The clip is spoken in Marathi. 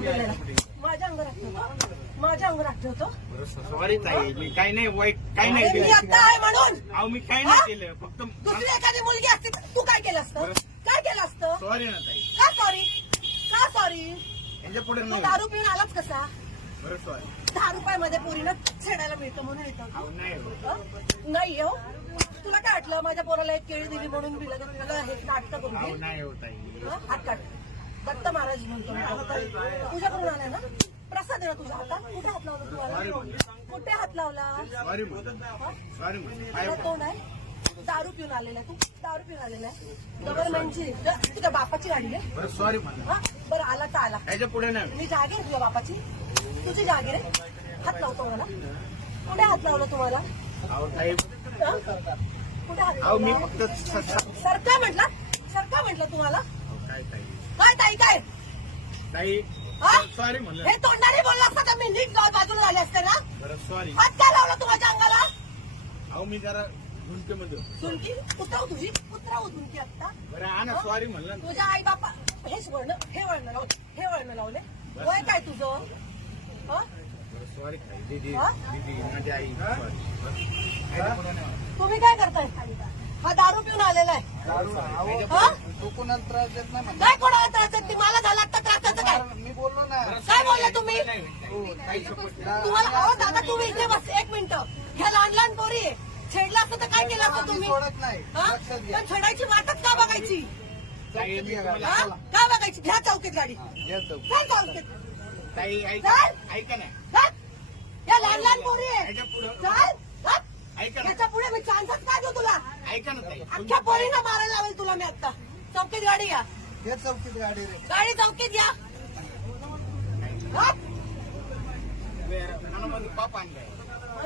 माझ्या अंगावर हात. ठेवतो माझ्या अंगावर हात. ठेवतो सॉरी ताई मी काही नाही वाईट काही नाही अरे मी केलं. आता आहे म्हणून. अहो मी काही? नाही केलं. फक्त दुसरी एखादी मुलगी असती तर तू काय केलं असतं? काय केलं असतं? सॉरी ना ताई. का सॉरी का सॉरी यांच्या पुढे तू नाही. दारू पिऊन आलाच कसा? बरं सॉरी दहा रुपयामध्ये पोरीनं छेडायला मिळतं म्हणून येतं. अहो नाही हो. हं? नाही हो? तुला काय वाटलं? माझ्या पोराला एक केळी दिली म्हणून मी लगेच तुला हे नाटक करून अहो देईन? नाही हो ताई. हं? हात काढ. दत्त महाराज म्हणतो. तुझ्याकडून आलाय ना? प्रसाद आहे ना तुझ्या हातात? कुठे हात लावला तुम्हाला कुठे हात लावला? तोंड आहे? दारू पिऊन आलेला आहे तू? दारू पिऊन आलेला आहे? गव्हर्नमेंटची तुझ्या बापाची गाडी आहे? बरं सॉरी हा? बरं आला तर आला. याच्यापुढे नाही. मी जागे तुझ्या बापाची. तुझी जागे रे. हात लावतो मला. कुठे हात लावला तुम्हाला? कुठे हात लावला? फक्त स- स- सर काय म्हटलं सर काय म्हटलं तुम्हाला काय ताई काय? ताई हा? सॉरी म्हणलं. हे तोंडाने बोलला असता तर मी? नीट जाऊ बाजूला झाले असते ना? बरं सॉरी हात काय लावला तुम्हाला अंगाला अहो मी जरा गुंतमध्ये होतो. झुमकी उतरव तुझी? उतरव झुमकी आता बरं हा ना सॉरी म्हणलं ना. तुझ्या आई बापा हेच वळण हे वळण लावले हे वळण लावले वय काय तुझं? हं? बरं सॉरी ताई दीदी हा? दीदी माझी आई सॉरी तुम्ही काय करताय? हा दारू पिऊन आलेला आहे. हा? तू कोणाला त्रास देत नाही म्हणा काय कोणाला त्रास देते? मला झाला आता त्रासाचं काय? मी बोललो ना. काय बोलले तुम्ही? हो, शपथ. तुम्हाला अहो दादा तुम्ही इथे बस. एक मिनिट. ह्या लहान लहान पोरी आहे. छेडलं असतं तर काय केलं असतं आम्ही तुम्ही? सोडत नाही. हा? लक्षात घ्या पण छेडायची वाटच का बघायची? तुम्हाला- हा? का बघायची? घ्या चौकीत गाडी. घ्या चौक. चौकीत. ताई ऐका ना. चल. या लहान लहान पोरी आहे याच्या पुढं चल चल. ऐका ना याच्यापुढे मी चान्सच काय देऊ तुला ऐका ना ताई अख्ख्या पोरीनं मारायला लावेल तुला मी आता. चौकीत गाडी या घ्या चौकीत गाडी रे. गाडी चौकीत या हा? पाप आणलाय.